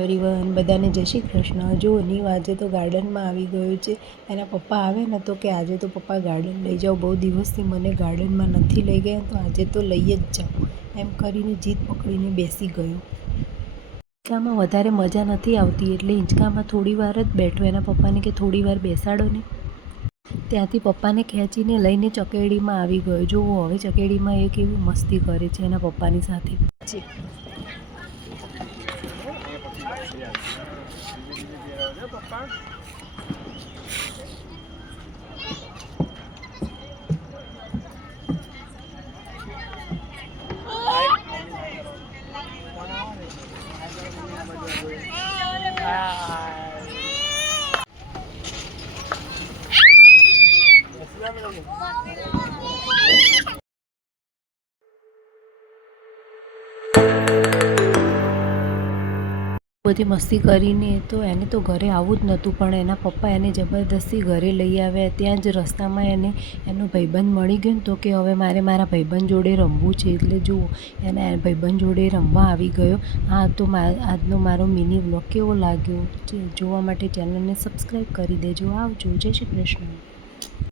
Everyone બધાને જય શ્રી કૃષ્ણ। જો નીવ આજે તો ગાર્ડનમાં આવી ગયો છે। એના પપ્પા આવે ને તો કે આજે તો પપ્પા ગાર્ડન લઈ જાઓ, બહુ દિવસથી મને ગાર્ડનમાં નથી લઈ ગયા, તો આજે તો લઈ જ જાઓ એમ કરીને જીદ પકડીને બેસી ગયો। હિંચકામાં વધારે મજા નથી આવતી એટલે હિંચકામાં થોડી વાર જ બેઠો। એના પપ્પાને કે થોડી વાર બેસાડો ને, ત્યાંથી પપ્પાને ખેંચીને લઈને ચકેડીમાં આવી ગયો। જો હવે ચકેડીમાં એ કેવી મસ્તી કરે છે એના પપ્પાની સાથે। બધી મસ્તી કરીને તો એને તો ઘરે આવવું જ નહોતું, પણ એના પપ્પા એને જબરદસ્તી ઘરે લઈ આવ્યા। ત્યાં જ રસ્તામાં એને એનો ભાઈબંધ મળી ગયો ને તો કે હવે મારે મારા ભાઈબંધ જોડે રમવું છે, એટલે જુઓ એના ભાઈબંધ જોડે રમવા આવી ગયો। હા, તો આજનો મારો મિની વ્લોગ કેવો લાગ્યો જોવા માટે ચેનલને સબસ્ક્રાઈબ કરી દેજો। આવજો, જય શ્રી કૃષ્ણ।